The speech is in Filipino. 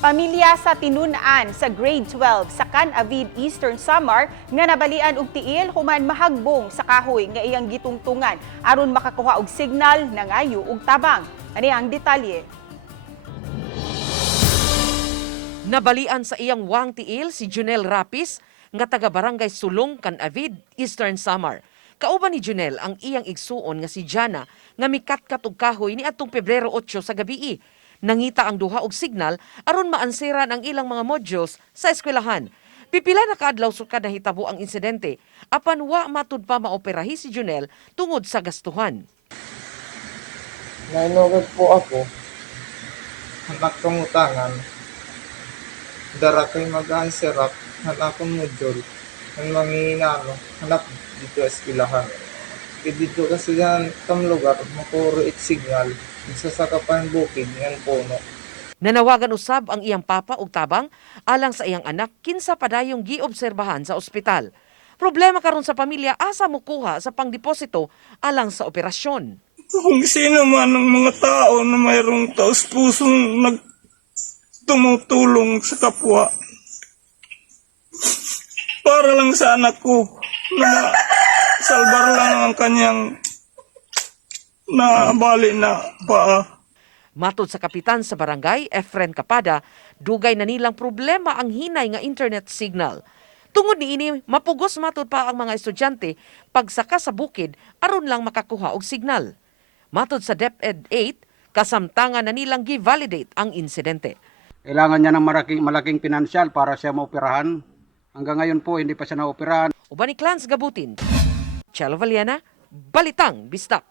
Pamilya sa tinun-an sa grade 12 sa Canavid Eastern Samar nga nabalian og tiil human mahagbong sa kahoy nga iyang gitungtungan aron makakuha og signal nangayo og tabang. Ani ang detalye. Nabalian sa iyang wang tiil si Junel Rapis nga taga Barangay Sulong, Canavid Eastern Samar. Kauban ni Junel ang iyang igsuon nga si Jana nga mikatkat og kahoy ni atong Pebrero 8 sa gabii. Nangita ang duha og signal aron maanseran ang ilang mga modules sa eskwelahan. Pipila na kaadlaw sukad nahitabo ang insidente apan wa matud pa maoperahi si Junel tungod sa gastuhan. Nainugod po ako. Anak kong utangan. Dara ko'y mag-answerap. Anak kong module. Ang manginano. Anak dito eskwelahan. Kaya dito kasi yan tam lugar. Makuro it signal. Nagsasakapan bukid ng puno. Nanawagan usab ang iyang papa og tabang alang sa iyang anak kinsa padayong giobserbahan sa ospital. Problema karon sa pamilya asa mokuha sa pangdeposito alang sa operasyon. Kung sino man ang mga tao na mayroong taos-pusong tumutulong sa kapwa para lang sa anak ko na salbar lang ang kanyang nabali na paa. Matod sa kapitan sa barangay, Efren Capada, dugay na nilang problema ang hinay nga internet signal. Tungod niini, mapugos matod pa ang mga estudyante pagsaka sa bukid aron lang makakuha og signal. Matod sa DepEd 8, kasamtangan na nilang gi-validate ang insidente. Kailangan niya ng malaking pinansyal para siya maoperahan. Hanggang ngayon po, hindi pa siya naoperahan. Uban ni Clans Gabutin, Chelo Valiana, Balitang Bistak.